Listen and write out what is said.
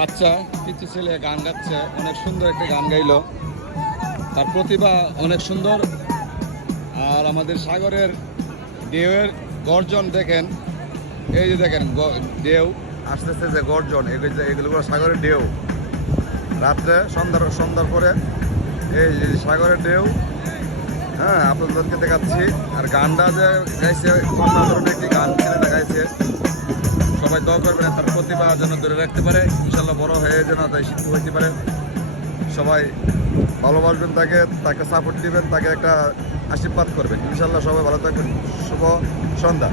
বাচ্চা পিচ্ছি ছেলে গান গাচ্ছে, অনেক সুন্দর একটা গান গাইলো, তার প্রতিভা অনেক সুন্দর। আর আমাদের সাগরের ঢেউয়ের গর্জন দেখেন, এই যে দেখেন ঢেউ আস্তে আস্তে যে গর্জন, এগুলো সাগরের ঢেউ। রাত্রে সন্ধ্যার পরে এই যে সাগরের ঢেউ, হ্যাঁ আপনাদেরকে দেখাচ্ছি। আর গানটা যে গাইছে অসাধারণ একটি গান ছেলেটা গাইছে, সবাই দোয়া করবেন তার প্রতিভা যেন ধরে রাখতে পারে, ইনশাল্লাহ বড় হয়ে যেন তাই শিক্ষিত হইতে পারে। সবাই ভালোবাসবেন তাকে সাপোর্ট দিবেন, তাকে একটা আশীর্বাদ করবেন। ইনশাল্লাহ সবাই ভালো থাকবেন। শুভ সন্ধ্যা।